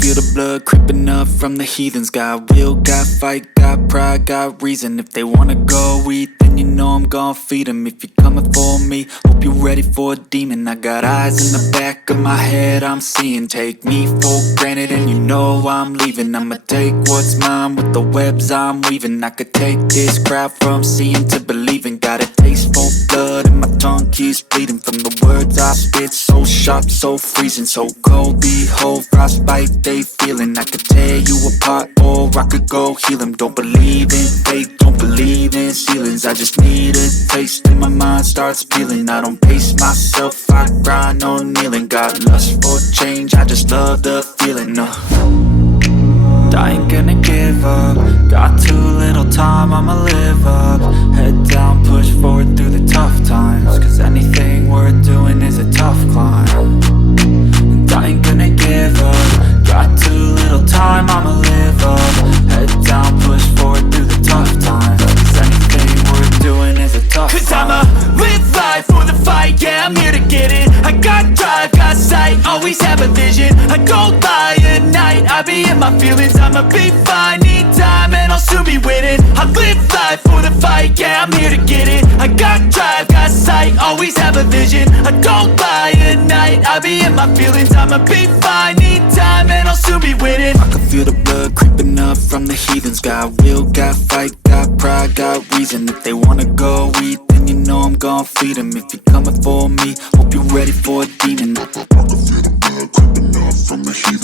feel the blood creeping up from the heathens. Got will, got fight, got pride, got reason. If they wanna go eat, then you know I'm gon' feed them. If you're coming for me, hope you're ready for a demon. I got eyes in the back of my head, I'm seeing. Take me for granted and you know I'm leaving. I'ma take what's mine with the webs I'm weaving. I could take this crowd from seeing to believing. Got a taste for blood and my tongue keeps bleeding from the words I spit. So sharp, so freezing, so cold. Behold, frostbite they feeling. I could tear you apart or I could go heal them. Don't believe in fate, don't believe in ceilings. I just need a taste and my mind starts peeling. I don't pace myself, I grind on kneeling. Got lust for change, I just love the feeling. I ain't gonna give up. Got too little time, I'ma live up. Head down, push forward through the tough times. Cause anything worth doing is a tough climb. And I ain't gonna give up. Got too little time, I'ma live up. Head down, push forward through the tough times. Cause anything worth doing is a tough climb. Cause I'ma live life for the fight, yeah, I'm here to get it. I got drive, got sight, always have a vision. I go by at night, I be in my feelings. I'ma be fine, need time and I'll soon be winning. I live life for the fight, yeah, I'm here to get it. I got drive, got sight, always have a vision. I go by at night, I be in my feelings. I'ma be fine, need time and I'll soon be winning. I can feel the blood creeping up from the heathens. Got will, got fight, got pride, got reason. If they wanna go eat, then you know I'm gon' feed them. If you're coming for me, hope you're ready for a demon. I can feel the blood creeping up from the heathens.